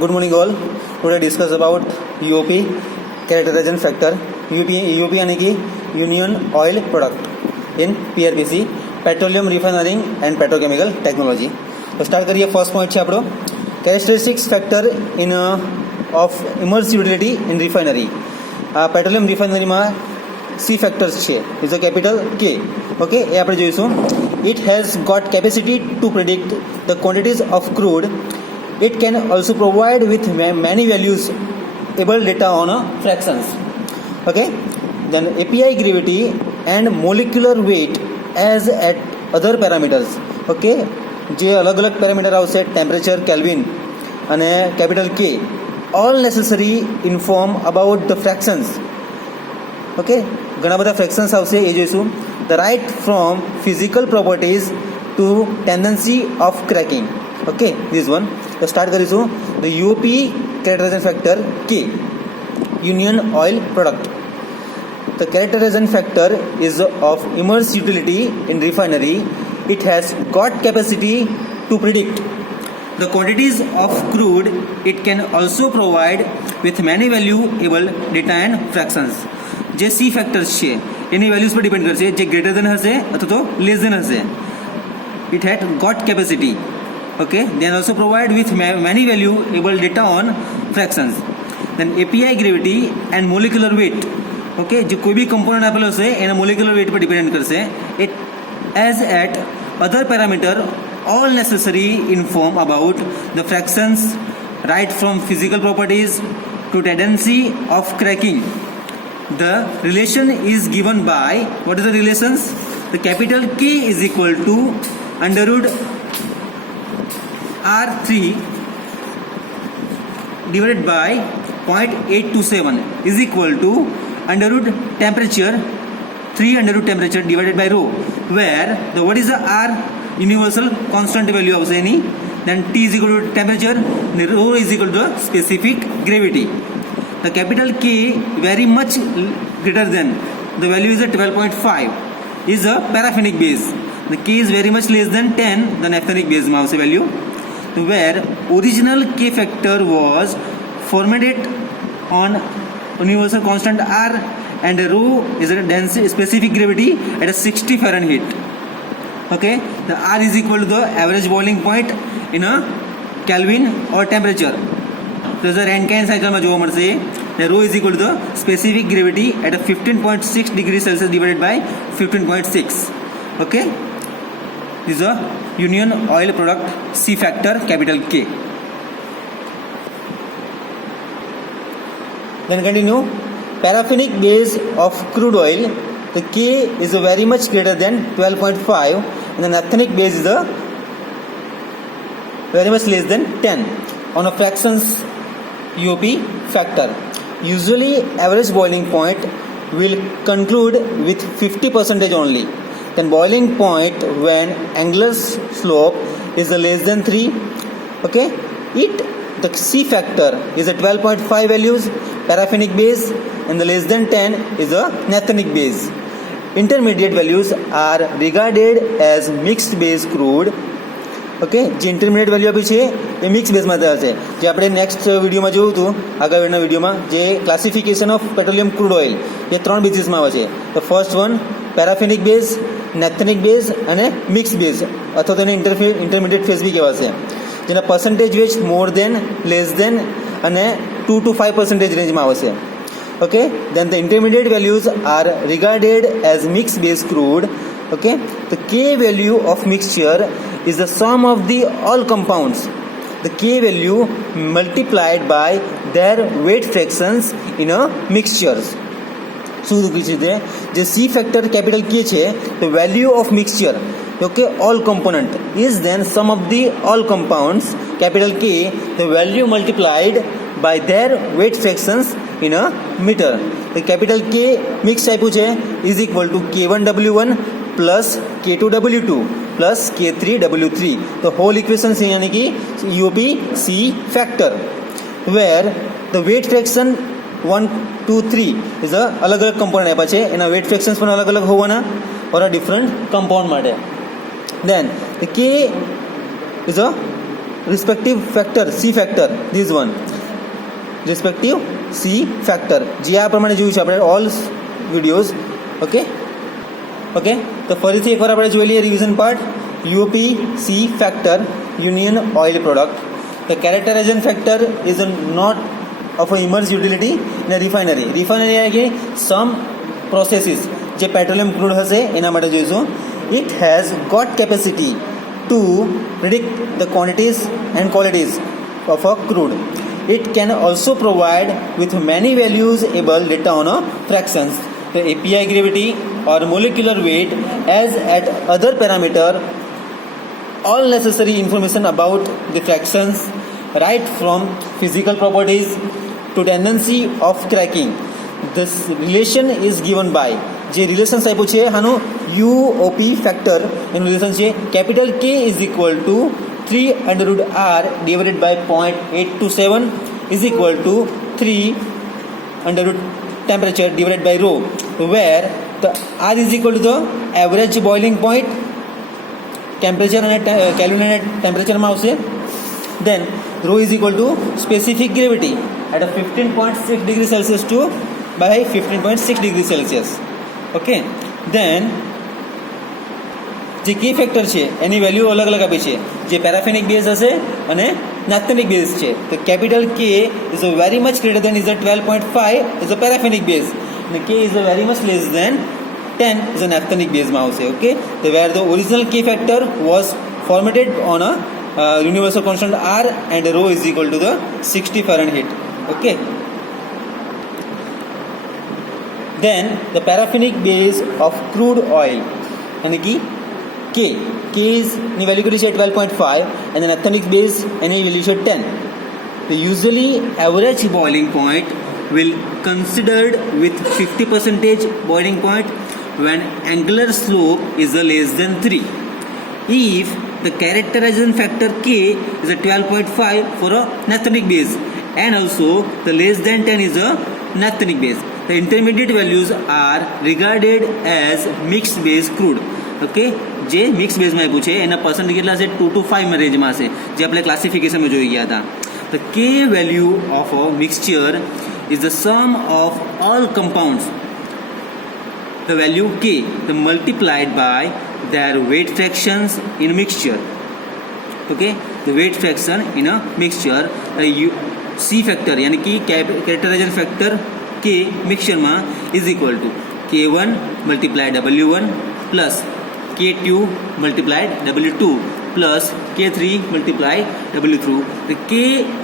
Good morning all. Today discuss about UOP characterization factor. UOP यानी कि union oil product in PRPC petroleum refining and petrochemical technology. तो start करिए. First point છે આપણો characteristics factor in of immersibility in refinery. આ petroleum રિફાઇનરીમાં સી factors છે, is a capital K. Okay, એ આપણે જોઈશું. It has got capacity to predict the quantities of crude. It can also provide with many valuable data on fractions. Okay, then API gravity and molecular weight as at other parameters. Okay, જે અલગ અલગ પેરામીટર આવશે, temperature, kelvin અને કેપિટલ કે, all necessary inform about the fractions. Okay, ઘણા બધા fractions આવશે, એ જોઈશું. The right from physical properties to tendency of cracking. Okay, this one. તો સ્ટાર્ટ કરીશું. ધ UOP કેરેક્ટરાઇઝેશન ફેક્ટર કે, union oil product. The characterisation factor is of immerse utility in refinery. It has got capacity to predict the quantities of crude. It can also provide with many valuable data and fractions. જે સી factors છે એની વેલ્યુઝ પર ડિપેન્ડ કરશે, જે greater than હશે અથવા તો less than હશે. It had got capacity. Okay, then also provide with many valuable data on fractions. Then API gravity and molecular weight. Okay, जो कोई भी कंपोनेंट આપેલો હશે એના molecular weight પર ડિપેન્ડ કરશે. It as at other parameter all necessary inform about the fractions right from physical properties to tendency of cracking. The relation is given by, what is the relations? The capital K is equal to under root R3 divided by 0.827 is equal to under root temperature, 3 under root temperature divided by rho, where the what is the R universal constant value of any, then T is equal to temperature, rho is equal to specific gravity. The capital K very much greater than, the value is a 12.5, is a paraffinic base. The K is very much less than 10, the naphthenic base mouse value, where original K factor was formulated on universal constant R and rho is a density specific gravity at a 60 Fahrenheit. Okay, the R is equal to the average boiling point in a Kelvin or temperature. So the Rankine cycle માં જોવા મળશે. The rho is equal to the specific gravity at a 15.6 degrees Celsius divided by 15.6. Okay, this is a union oil product C factor capital K. Then continue. Paraffinic base of crude oil, the K is very much greater than 12.5 and the naphthenic base is very much less than 10 on a fractions UOP factor. Usually average boiling point will conclude with 50% only. Then boiling point when angular slope is less than 3. Okay, the C factor is a 12.5 values, paraffinic base, and the less than 10 is a naphthenic base. Intermediate values are regarded as mixed base crude. Okay, જે intermediate value આપી છે એ મિક્સ બેઝમાં હશે, જે આપણે નેક્સ્ટ વિડીયોમાં જોયું હતું, આગળના વિડીયોમાં, જે classification of petroleum crude oil એ 3 બેઝિસમાં આવે છે. તો first one paraffinic base, naphthenic base અને મિક્સ બેઝ, અથવા તો એને ઇન્ટરમિડિયેટ ફેઝ બી કહેવાશે, જેના પર્સન્ટેજ વેચ મોર દેન, લેસ દેન અને 2 to 5% રેન્જમાં આવશે. Okay, then the intermediate values are regarded as mix base crude. Okay, the K value of mixture is the sum of the all compounds, the K value multiplied by their weight fractions in a mixtures. શું કીધું છે? જે C factor capital K છે, the value of mixture, okay, all component is then sum of the all compounds capital K, the value multiplied by their weight fractions in a meter. The capital K mix આપ્યું છે is equal to K1W1 plus K2W2 plus K3W3. The whole equation છે यानी कि UOP C factor, where the weight fraction 1, 2, 3 is a अलग अलग component આપ્યા છે, એના weight fractions પણ अलग अलग હોવાના for a different compound માટે. Then the K is a respective factor C factor, this one respective C factor જે આ પ્રમાણે જોયું છે આપણે all videos. ઓકે ઓકે તો ફરીથી એકવાર આપણે જોઈ લઈએ revision part. UOP C factor union oil product. The characterization factor is not of a immense utility in a refinery. Refinery એટલે કે some processes જે પેટ્રોલિયમ ક્રૂડ હશે એના માટે જોઈશું. It has got capacity to predict the quantities and qualities of a crude. It can also provide with many valuable data on a fractions, the API gravity or molecular weight as at other parameter, all necessary information about the fractions right from physical properties to tendency of cracking. This relation is given by જે relations આપ્યું છે આનું UOP factor એનું relation છે capital K is equal to 3/R divided by 0.827 is equal to 3 temperature divided by rho, where the R is equal to the average boiling point temperature અને Kelvin અને ટેમ્પરેચરમાં આવશે. Then rho is equal to specific gravity at 15.6 degree Celsius to by 15.6 degree Celsius. Okay then જે key factor છે એની વેલ્યુ અલગ અલગ આપી છે. જે પેરાફિનિક બેઝ હશે અને નાથેનિક બેઝ છે તો capital K is a very much greater than is a 12.5 is a paraffinic base અને K is a very much less than 10 is a naphthenic બેઝમાં આવશે. ઓકે તો where the original K factor was formatted on a universal constant R and rho is equal to the 60 Fahrenheit. Okay. Then the paraffinic base of crude oil यानी कि K is ની વેલ્યુ કરી છે 12.5 and then ethanic base એની વેલ્યુ છે 10. The usually average boiling point will considered with 50% boiling point when angular slope is a less than 3. If the characterization factor K is a 12.5 for a naphthenic base and also the less than 10 is a naphthenic base. The intermediate values are regarded as mixed base crude. Okay, જે મિક્સ બેઝમાં આપ્યું છે એના પર્સન્ટેજ કેટલા છે 2 to 5 રેન્જમાં હશે જે આપણે ક્લાસિફિકેશનમાં જોઈ ગયા હતા. The K value of a mixture is the sum of all compounds. The value K the multiplied by their weight fractions in mixture. Okay, the weight fraction in a mixture. C factor यानी कि characterization factor K mixture में is equal to K1 multiplied W1 plus K2 multiplied W2 plus K3 multiplied W3. The K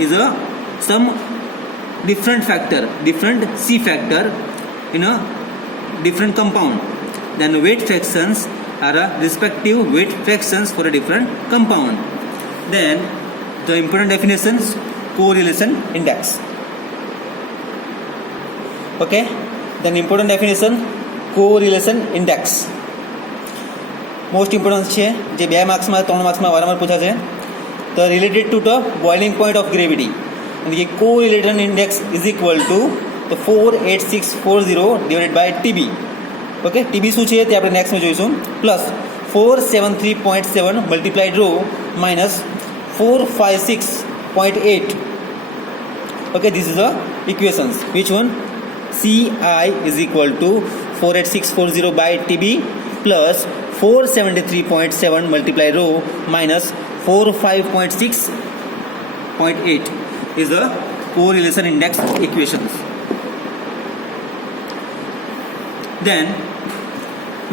is a some different factor, different C factor in a different compound. Then weight fractions are a respective weight fractions for a different compound. Then the important definitions, correlation index. Okay, then important definition, correlation index. Most importance છે જે 2 માર્ક્સમાં 3 માર્ક્સમાં વારંવાર પૂછાશે. તો related to the boiling point of gravity એટલે કે correlation index is equal to તો 48640 divided by TB. Okay TB શું છે તે આપણે નેક્સ્ટમાં જોઈશું. Plus 473.7 multiplied rho minus 456.8. Okay this is the equations which one CI is equal to 48640 by TB plus 473.7 multiplied rho minus 45.6.8 is the correlation index equations. Then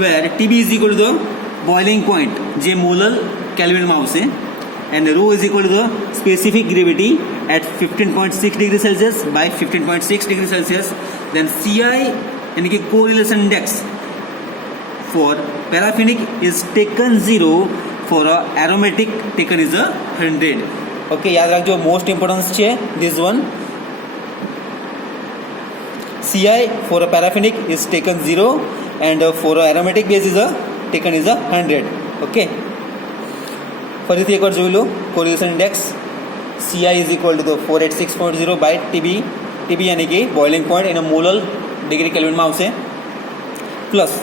where TB is equal to the boiling point જે મોલર કેલ્વિનમાં આવશે and rho is equal to the specific gravity at 15.6 degree Celsius by 15.6 degree Celsius. Then CI यानी कि correlation index for paraffinic is taken 0, for aromatic taken is a 100. Okay, याद रखो most importance છે this one. CI for a paraffinic is taken 0 and for a aromatic base is a taken is a 100. Okay, ફરીથી એકવાર જોઈ લો correlation index. CI is equal to the 486.0 by TB यानी कि boiling point in a molar degree Kelvin માં આવશે plus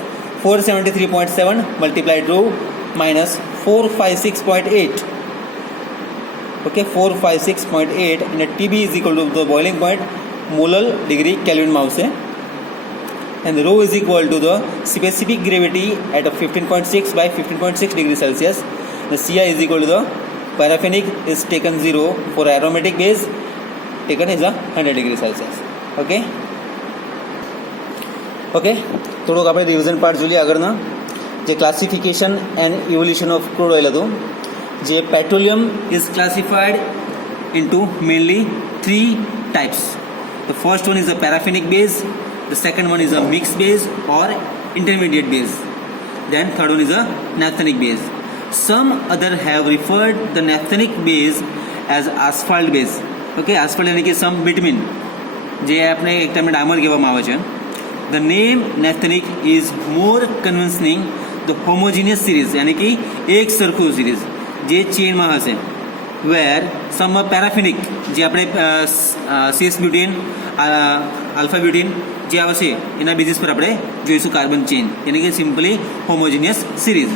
473.7 multiplied rho minus 456.8 okay 456.8 અને TB is equal to the boiling point molar degree કેલ્વિનમાં આવશે. And rho is equal to the specific gravity at a 15.6 by 15.6 degree Celsius. The Ci is equal to the paraffinic is taken 0 for aromatic base taken is a 100 degree Celsius. Okay. Okay. થોડુંક આપણે revision part જોઈએ આગળના. જે classification and evolution of crude oil હતું. જે petroleum is classified into mainly 3 types. The first one is a paraffinic base. The second one is a mixed base or intermediate base. Then third one is a naphthenic base. Some other have referred the naphthenic base as asphalt base. Okay, asphalt यानी कि some bitumen જે આપણે એક ટાઈમે ડામર કહેવામાં આવે છે. The name naphthenic is more convincing the homogeneous series यानी कि એક સરખું series જે ચેનમાં હશે. Where some paraffinic જે આપણે cis butane alpha butane જે આવશે એના બેઝિસ પર આપણે જોઈશું કાર્બન ચેન यानी कि simply homogeneous series.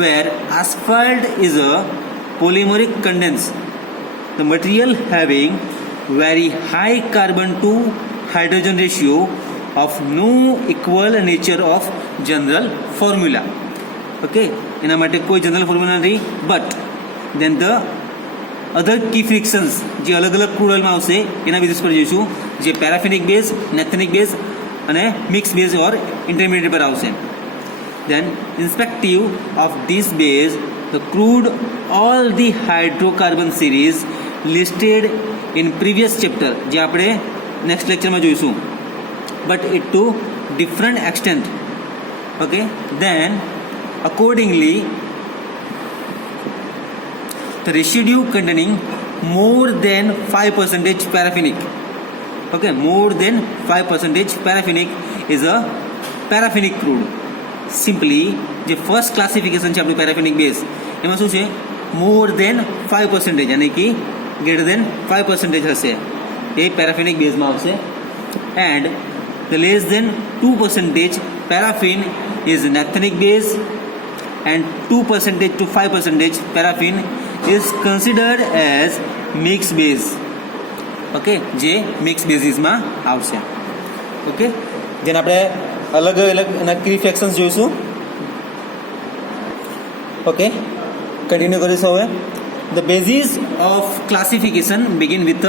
Where asphalt is a polymeric condense, the material having very high carbon to hydrogen ratio of no equal nature of general formula. Okay, એના માટે કોઈ જનરલ ફોર્મ્યુલા નથી. But then the other key frictions જે અલગ અલગ ક્રૂડ ઓઇલમાં આવશે એના બેઝિસ પર જોઈશું, જે પેરાફિનિક બેઝ, નેથેનિક બેઝ અને મિક્સ બેઝ ઓર ઇન્ટરમીડિયેટ પર આવશે. Then irrespective of this base, the crude all the hydrocarbon series listed in previous chapter જે આપણે નેક્સ્ટ લેક્ચરમાં જોઈશું, but it to different extent. Okay, then accordingly the residue containing more than 5% paraffinic, okay, more than 5% paraffinic is a paraffinic crude. Simply જે first classification છે આપણું પેરાફિનિક બેઝ એમાં શું છે, મોર દેન 5% यानी कि ગ્રેટર દેન 5% હશે એ પેરાફિનિક બેઝમાં આવશે. And the less than 2% paraffin is naphthenic base and 2% to 5% paraffin is considered as mixed base. Okay, જે મિક્સ બેઝિસમાં આવશે. ઓકે, જેને આપણે અલગ અલગ એના કી ફ્રેક્શન્સ જોઈશું. ઓકે, કન્ટિન્યુ કરીશું હવે. The basis of classification begin with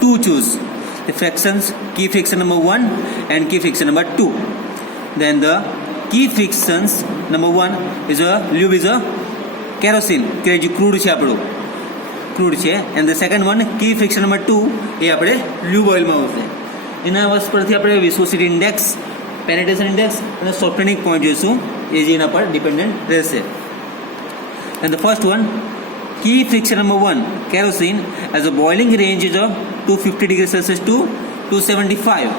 to choose the fractions, key fraction number 1 and key fraction number 2. Then the key fractions number 1 is a lube is a kerosene કે જે ક્રૂડ છે આપણું crude છે. And the second one key fraction number 2 એ આપણે lube ઓઇલમાં આવશે. એના વર્ષ પરથી આપણે વિસ્કોસિટી ઇન્ડેક્સ, પેનિટ્રેશન ઇન્ડેક્સ અને સોર્પ્ટેનિક પોઈન્ટ જોઈશું, એ જે એના પર ડિપેન્ડન્ટ રહેશે. And the first one key fraction number 1 kerosene as a boiling range is of 250 degree Celsius to 275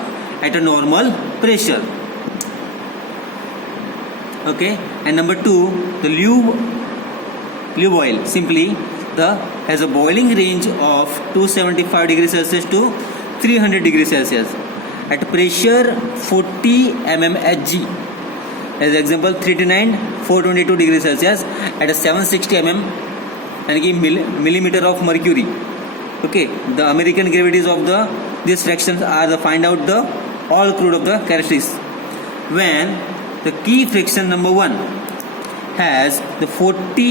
at a normal pressure. Okay, and number 2 the lube oil simply the has a boiling range of 275 degree Celsius to 300 degree Celsius at pressure 40 mmHg. As example 329 422 degree Celsius at a 760 mm and millimeter of mercury. Okay, the American gravities of the these fractions are the find out the all crude of the characteristics. When the key friction number 1 has the 40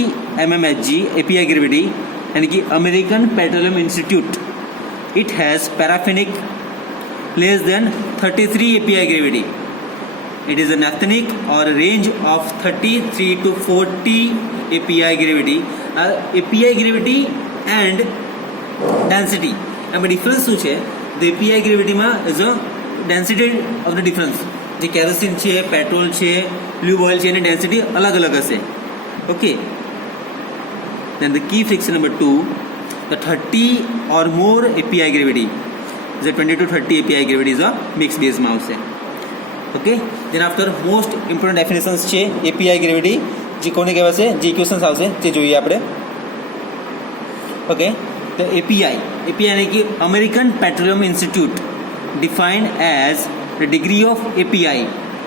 mmHg API gravity and the American Petroleum Institute, it has paraffinic less than 33 API gravity. It is a naphthenic or a range of 33 to 40 API gravity. API gravity and density એમાં difference શું છે? The API ગ્રેવિટીમાં is a density of the difference. જે kerosene છે, petrol છે, lube oil છે, એની density અલગ અલગ હશે. ઓકે, then the key friction number 2 the 30 or more API gravity the 20 to 30 API gravity is a mixed base માં આવશે. Okay, then after most important definitions છે API gravity જે કોને કહેવાશે, જે ઇક્વેશન્સ આવશે તે જોઈએ આપણે. ઓકે, the API यानी कि American Petroleum Institute defined as the degree of API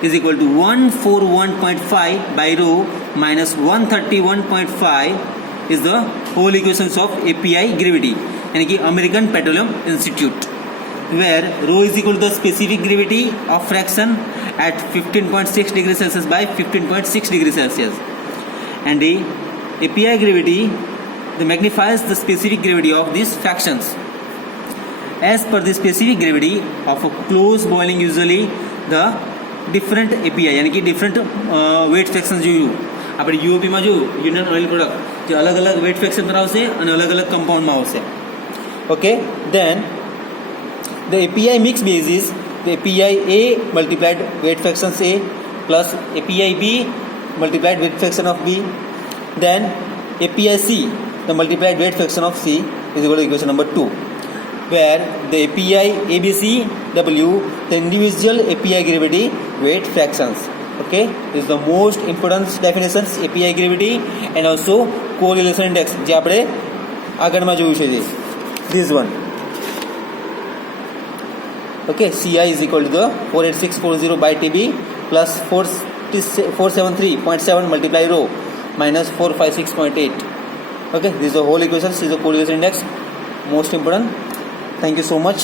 is equal to 141.5 by rho minus 131.5 is the whole equations of API gravity, यानी कि American Petroleum Institute, where rho is equal to the specific gravity of fraction at 15.6 degrees Celsius by 15.6 degrees Celsius, and the API gravity magnifies the specific gravity of these fractions. As per the specific gravity of a close boiling, usually the different API यानी कि different weight fractions જોયું આપણે UOP માં જોયું union oil product જે અલગ અલગ weight fraction પર આવશે અને અલગ અલગ કમ્પાઉન્ડમાં આવશે. Okay, then the API mix base is the API A multiplied weight fractions A plus API B multiplied weight fraction of B, then API C, the multiplied weight fraction of C, is equal to equation number 2, where the API ABCW, the individual API gravity weight fractions. Okay, this is the most important definitions, API gravity and also correlation index જે આપણે આગળમાં જોયું છે this one. Okay, CI is equal to the 48640 by TB plus 473.7 multiply rho minus 456.8. Okay, this is the whole equation, this is the correlation index, most important. Thank you so much.